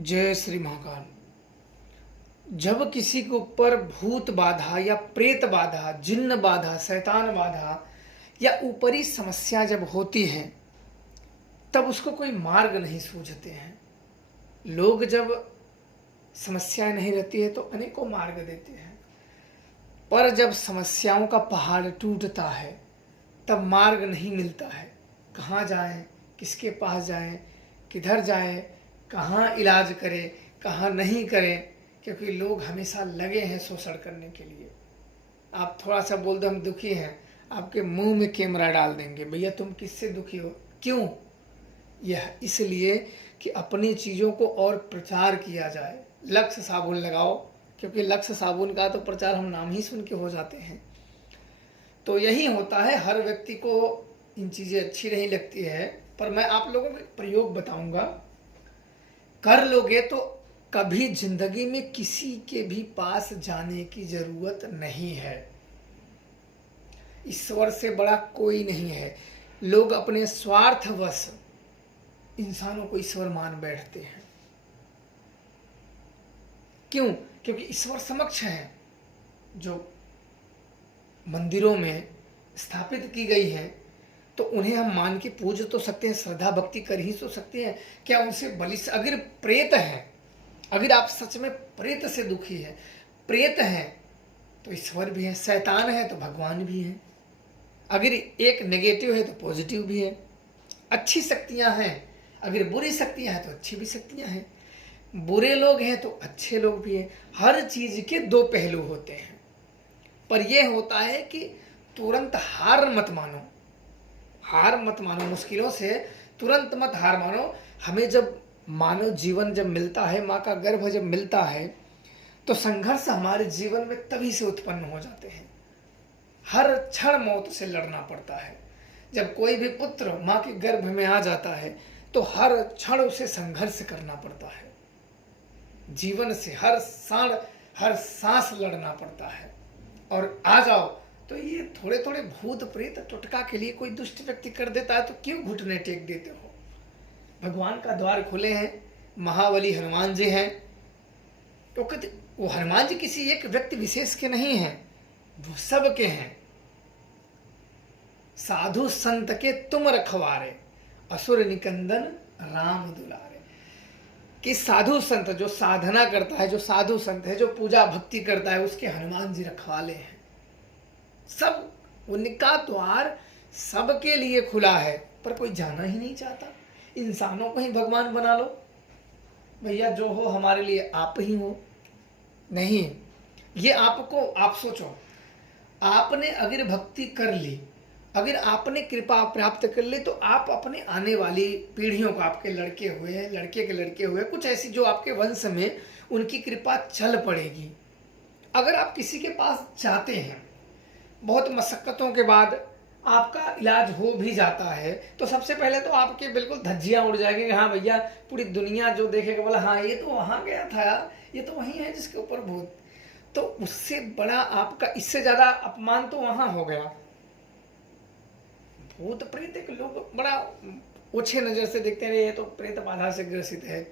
जय श्री महाकाल। जब किसी के ऊपर भूत बाधा या प्रेत बाधा, जिन्न बाधा, शैतान बाधा या ऊपरी समस्या जब होती है, तब उसको कोई मार्ग नहीं सूझते हैं। लोग जब समस्याएं नहीं रहती है तो अनेकों मार्ग देते हैं, पर जब समस्याओं का पहाड़ टूटता है तब मार्ग नहीं मिलता है। कहाँ जाएं, किसके पास जाएं, किधर जाएं, कहाँ इलाज करें, कहाँ नहीं करें, क्योंकि लोग हमेशा लगे हैं शोषण करने के लिए। आप थोड़ा सा बोल दो हम दुखी हैं, आपके मुंह में कैमरा डाल देंगे, भैया तुम किससे दुखी हो, क्यों? यह इसलिए कि अपनी चीज़ों को और प्रचार किया जाए। लक्ष्य साबुन लगाओ, क्योंकि लक्ष्य साबुन का तो प्रचार हम नाम ही सुन के हो जाते हैं। तो यही होता है, हर व्यक्ति को इन चीज़ें अच्छी नहीं लगती है, पर मैं आप लोगों को प्रयोग बताऊंगा, कर लोगे तो कभी जिंदगी में किसी के भी पास जाने की जरूरत नहीं है। ईश्वर से बड़ा कोई नहीं है। लोग अपने स्वार्थवश इंसानों को ईश्वर मान बैठते हैं। क्यों? क्योंकि ईश्वर समक्ष है, जो मंदिरों में स्थापित की गई है, तो उन्हें हम मान के पूज तो सकते हैं, श्रद्धा भक्ति कर ही तो सकते हैं। क्या उनसे बलि? अगर प्रेत है, अगर आप सच में प्रेत से दुखी है, प्रेत है तो ईश्वर भी है, शैतान है तो भगवान भी है। अगर एक नेगेटिव है तो पॉजिटिव भी है। अच्छी शक्तियां हैं, अगर बुरी शक्तियां हैं तो अच्छी भी शक्तियां हैं। बुरे लोग हैं तो अच्छे लोग भी हैं। हर चीज के दो पहलू होते हैं, पर यह होता है कि तुरंत हार मत मानो, हार मत मानो। मुश्किलों से तुरंत मत हार मानो। हमें जब मानव जीवन जब मिलता है, माँ का गर्भ जब मिलता है, तो संघर्ष हमारे जीवन में तभी से उत्पन्न हो जाते हैं। हर क्षण मौत से लड़ना पड़ता है। जब कोई भी पुत्र माँ के गर्भ में आ जाता है तो हर क्षण उसे संघर्ष करना पड़ता है। जीवन से हर क्षण हर सांस लड़ना पड़ता है। और आ जाओ तो ये थोड़े थोड़े भूत प्रेत टुटका के लिए कोई दुष्ट व्यक्ति कर देता है तो क्यों घुटने टेक देते हो? भगवान का द्वार खुले हैं, महाबली हनुमान जी हैं। तो कहते वो हनुमान जी किसी एक व्यक्ति विशेष के नहीं हैं, वो सब के हैं। साधु संत के तुम रखवारे, असुर निकंदन राम दुलारे। कि साधु संत जो साधना करता है, जो साधु संत है, जो पूजा भक्ति करता है, उसके हनुमान जी रखवाले हैं। सब उनका द्वार सबके लिए खुला है, पर कोई जाना ही नहीं चाहता। इंसानों को ही भगवान बना लो, भैया जो हो हमारे लिए आप ही हो। नहीं, ये आपको, आप सोचो, आपने अगर भक्ति कर ली, अगर आपने कृपा प्राप्त कर ली, तो आप अपने आने वाली पीढ़ियों को, आपके लड़के हुए, लड़के के लड़के हुए, कुछ ऐसी जो आपके वंश में उनकी कृपा चल पड़ेगी। अगर आप किसी के पास जाते हैं, बहुत मशक्कतों के बाद आपका इलाज हो भी जाता है, तो सबसे पहले तो आपके बिल्कुल धज्जियां उड़ जाएगी कि हाँ भैया, पूरी दुनिया जो देखेगा बोला हाँ ये तो वहाँ गया था, ये तो वही है जिसके ऊपर भूत। तो उससे बड़ा आपका, इससे ज्यादा अपमान तो वहां हो गया। भूत प्रेत एक लोग बड़ा ओछे नजर से देखते हैं, ये तो प्रेत बाधा से ग्रसित है।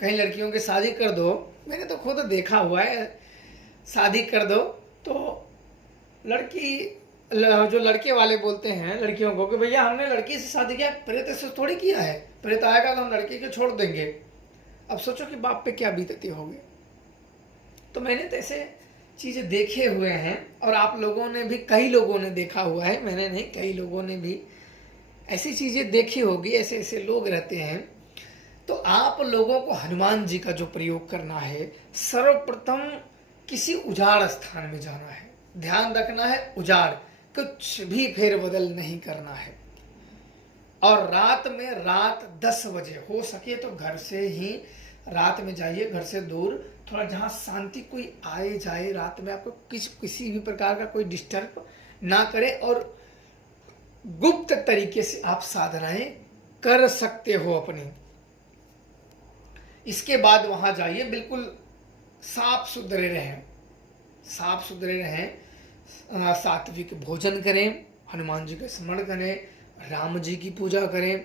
कहीं लड़कियों की शादी कर दो, मैंने तो खुद देखा हुआ है, शादी कर दो तो लड़की, जो लड़के वाले बोलते हैं लड़कियों को कि भैया हमने लड़की से शादी किया, प्रेत से थोड़ी किया है, प्रेत आएगा तो हम लड़की को छोड़ देंगे। अब सोचो कि बाप पे क्या बीतती होगी। तो मैंने तो ऐसे चीज़ें देखे हुए हैं, और आप लोगों ने भी, कई लोगों ने देखा हुआ है, मैंने नहीं, कई लोगों ने भी ऐसी चीज़ें देखी होगी। ऐसे ऐसे लोग रहते हैं। तो आप लोगों को हनुमान जी का जो प्रयोग करना है, सर्वप्रथम किसी उजाड़ स्थान में जाना है। ध्यान रखना है, उजाड़, कुछ भी फेरबदल नहीं करना है। और रात में, रात 10 बजे हो सके तो घर से ही रात में जाइए, घर से दूर, थोड़ा जहाँ शांति, कोई आए जाए रात में आपको किसी भी प्रकार का कोई डिस्टर्ब ना करे, और गुप्त तरीके से आप साधनाएं कर सकते हो अपनी। इसके बाद वहां जाइए, बिल्कुल साफ सुथरे रहें, साफ सुथरे रहें, सात्विक भोजन करें, हनुमान जी का स्मरण करें, राम जी की पूजा करें,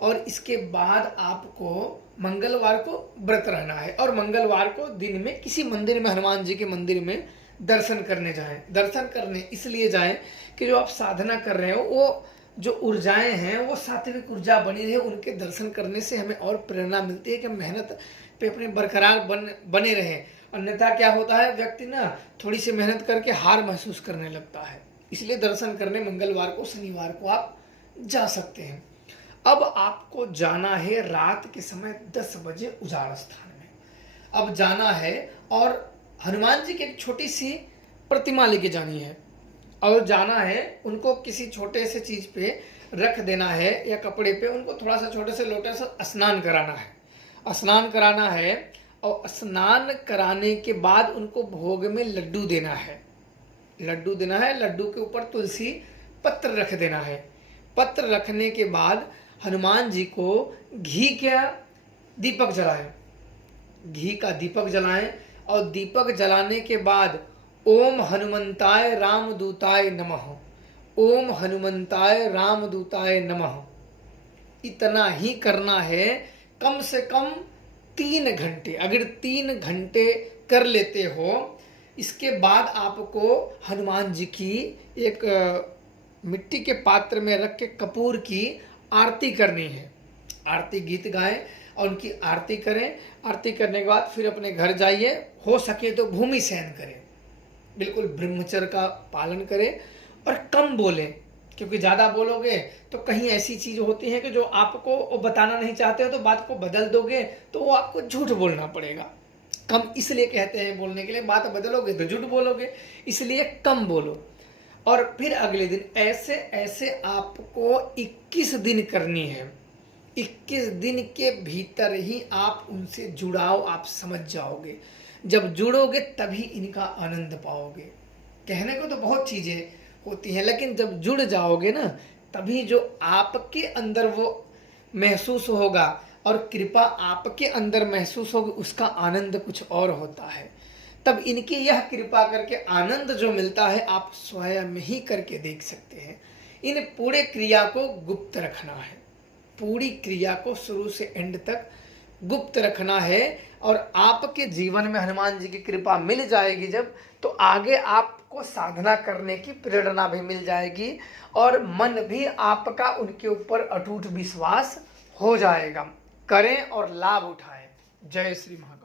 और इसके बाद आपको मंगलवार को व्रत रहना है और मंगलवार को दिन में किसी मंदिर में, हनुमान जी के मंदिर में दर्शन करने जाएं। दर्शन करने इसलिए जाएं कि जो आप साधना कर रहे हो वो जो ऊर्जाएं हैं वो सात्विक ऊर्जा बनी रहे। उनके दर्शन करने से हमें और प्रेरणा मिलती है कि मेहनत पे अपने बरकरार बने रहे। अन्यथा क्या होता है, व्यक्ति ना थोड़ी सी मेहनत करके हार महसूस करने लगता है। इसलिए दर्शन करने मंगलवार को, शनिवार को आप जा सकते हैं। अब आपको जाना है रात के समय 10 बजे उजाड़ स्थान में। अब जाना है और हनुमान जी की एक छोटी सी प्रतिमा लेके जानी है और जाना है, उनको किसी छोटे से चीज पे रख देना है या कपड़े पे, उनको थोड़ा सा छोटे से लोटे से स्नान कराना है। स्नान कराना है और स्नान कराने के बाद उनको भोग में लड्डू देना है। लड्डू देना है, लड्डू के ऊपर तुलसी पत्र रख देना है। पत्र रखने के बाद हनुमान जी को घी का दीपक जलाएं। घी का दीपक जलाएं और दीपक जलाने के बाद ओम हनुमंताय रामदूताय नमः, ओम हनुमंताय रामदूताय नमः, इतना ही करना है। कम से कम 3 घंटे, अगर 3 घंटे कर लेते हो, इसके बाद आपको हनुमान जी की एक मिट्टी के पात्र में रख के कपूर की आरती करनी है। आरती गीत गाएं और उनकी आरती करें। आरती करने के बाद फिर अपने घर जाइए, हो सके तो भूमि शयन करें, बिल्कुल ब्रह्मचर्य का पालन करें और कम बोलें, क्योंकि ज़्यादा बोलोगे तो कहीं ऐसी चीज़ होती है कि जो आपको बताना नहीं चाहते हो तो बात को बदल दोगे तो वो आपको झूठ बोलना पड़ेगा। कम इसलिए कहते हैं बोलने के लिए, बात बदलोगे तो झूठ बोलोगे, इसलिए कम बोलो। और फिर अगले दिन ऐसे ऐसे आपको 21 दिन करनी है। 21 दिन के भीतर ही आप उनसे जुड़ाव आप समझ जाओगे। जब जुड़ोगे तभी इनका आनंद पाओगे। कहने को तो बहुत चीज़ें होती हैं, लेकिन जब जुड़ जाओगे ना, तभी जो आपके अंदर वो महसूस होगा और कृपा आपके अंदर महसूस होगी, उसका आनंद कुछ और होता है। तब इनकी यह कृपा करके आनंद जो मिलता है आप स्वयं ही करके देख सकते हैं। इन पूरे क्रिया को गुप्त रखना है, पूरी क्रिया को शुरू से एंड तक गुप्त रखना है। और आपके जीवन में हनुमान जी की कृपा मिल जाएगी जब, तो आगे आपको साधना करने की प्रेरणा भी मिल जाएगी और मन भी आपका उनके ऊपर अटूट विश्वास हो जाएगा। करें और लाभ उठाएं। जय श्री महाराज।